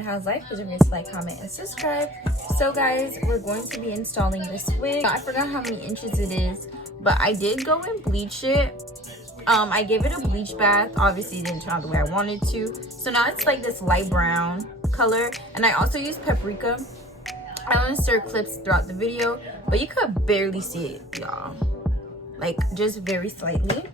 it has life, please don't forget to like, comment, and subscribe. So guys, we're going to be installing this wig. I forgot how many inches it is, but I did go and bleach it. I gave it a bleach bath. Obviously it didn't turn out the way I wanted to, so now it's like this light brown color. And I also used paprika. I want to insert clips throughout the video, but you could barely see it, y'all, like just very slightly.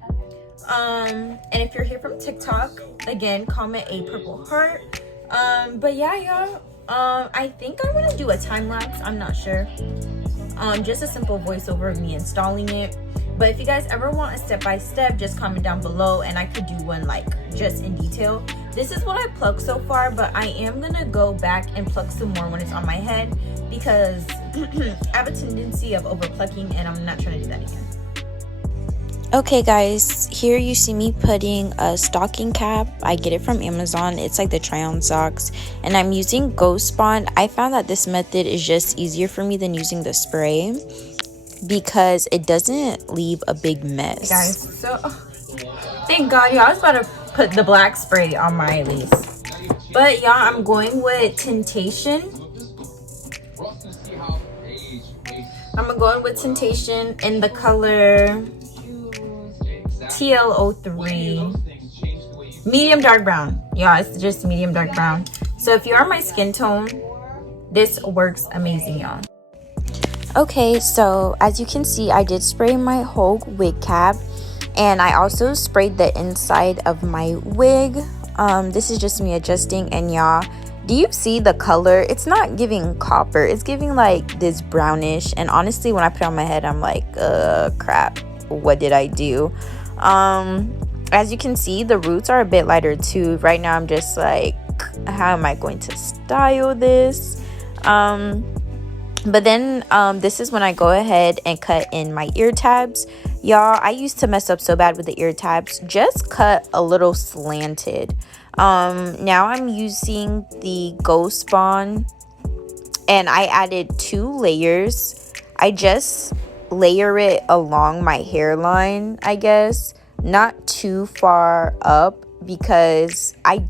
And if you're here from TikTok, again, comment a purple heart. But yeah, y'all, I think I'm gonna do a time lapse. I'm not sure. Just a simple voiceover of me installing it. But if you guys ever want a step-by-step, just comment down below and I could do one like just in detail. This is what I plucked so far, but I am gonna go back and pluck some more when it's on my head because I have a tendency of over plucking and I'm not trying to do that again. Okay guys, here you see me putting a stocking cap. I get it from Amazon. It's like the try-on socks, and I'm using Ghost Bond. I found that this method is just easier for me than using the spray because it doesn't leave a big mess. Hey guys, so thank God, y'all. I was about to put the black spray on my lace, but y'all, I'm going with Temptation. I'm going with Temptation in the color TL03, medium dark brown. Yeah, it's just medium dark brown. So if you are my skin tone, this works amazing, y'all. Okay, so as you can see, I did spray my whole wig cap, and I also sprayed the inside of my wig. This is just me adjusting, and y'all, do you see the color? It's not giving copper, it's giving like this brownish, and honestly when I put it on my head I'm like, crap, what did I do? As you can see, the roots are a bit lighter too. Right now I'm just like, how am I going to style this? But then this is when I go ahead and cut in my ear tabs. Y'all, I used to mess up so bad with the ear tabs. Just cut a little slanted. Now I'm using the Ghost Bond, and I added 2 layers. I just layer it along my hairline, I guess, not too far up, because I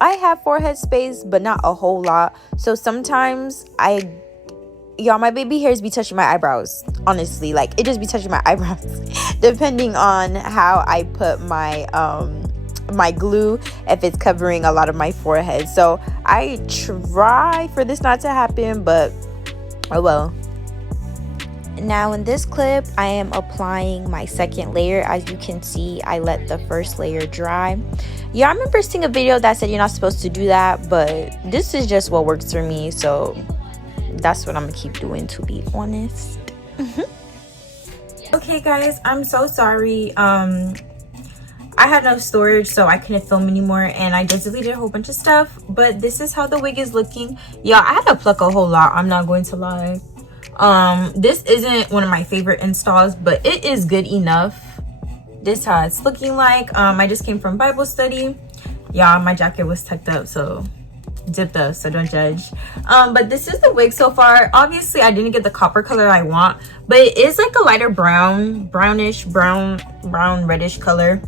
have forehead space but not a whole lot, so sometimes y'all, my baby hairs be touching my eyebrows. Honestly, like, it just be touching my eyebrows depending on how I put my my glue, if it's covering a lot of my forehead. So I try for this not to happen, but oh well. Now in this clip, I am applying my second layer. As you can see, I let the first layer dry. Yeah, I remember seeing a video that said you're not supposed to do that, but this is just what works for me, so that's what I'm gonna keep doing, to be honest. Okay guys, I'm so sorry. I had no storage, so I couldn't film anymore, and I just deleted a whole bunch of stuff. But this is how the wig is looking. Yeah, I had to pluck a whole lot, I'm not going to lie. This isn't one of my favorite installs, but it is good enough. This is how it's looking like. I just came from Bible study. Yeah, my jacket was tucked up, so zipped up, so don't judge. But this is the wig so far. Obviously I didn't get the copper color I want, but it is like a lighter brownish brown reddish color.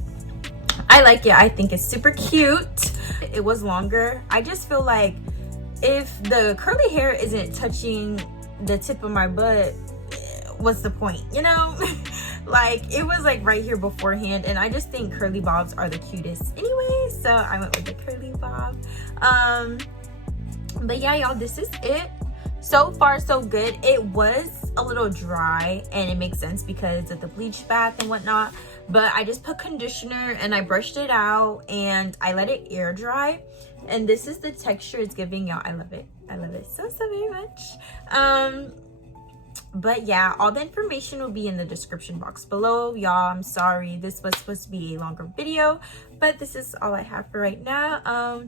I like it. I think it's super cute. It was longer. I just feel like if the curly hair isn't touching the tip of my butt, what's the point, you know? Like, it was like right here beforehand, and I just think curly bobs are the cutest anyway, so I went with the curly bob. But yeah, y'all, this is it. So far so good. It was a little dry, and it makes sense because of the bleach bath and whatnot, but I just put conditioner and I brushed it out and I let it air dry, and this is the texture it's giving, y'all. I love it. I love it so very much. But yeah, all the information will be in the description box below. Y'all, I'm sorry, this was supposed to be a longer video, but this is all I have for right now.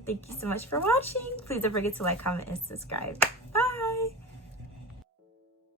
Thank you so much for watching. Please don't forget to like, comment, and subscribe. Bye.